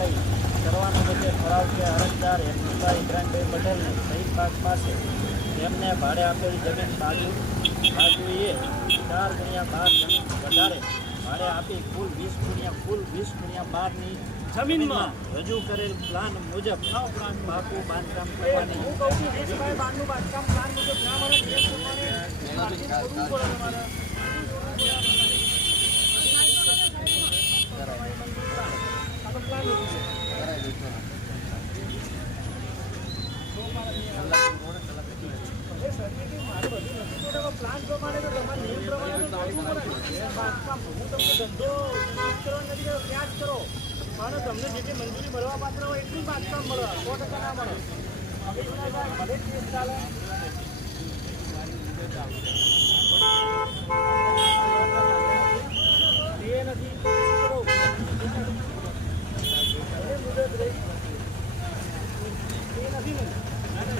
થઈ કરવાના બદલે ઠરાવ કે અરજદાર હેતુભાઈ ઇબ્રાહીમભાઈ પટેલને શહીદ બાગ પાસે તેમને ભાડે આપેલી જમીન બાજુ બાજુએ ચાર ગુણ્યા બાર જમીન વધારે ભાડે આપી કુલ વીસ ગુણ્યા કુલ વીસ ગુણ્યા બારની જમીનમાં. રજૂ કરેલ પ્લાન મુજબ પાકું બાંધકામ કરવાની કહું છું વીસ બાય બારનું બાંધકામ પ્લાન મુજબ હું તમને જ પણ જેટલી મંજૂરી મળવા પાત્ર હોય એટલું જ બાંધકામ મળે સો ટકા ના મળે હવે? ભલે કેસ ચાલે એ નથી એ નથી ને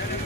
Ready?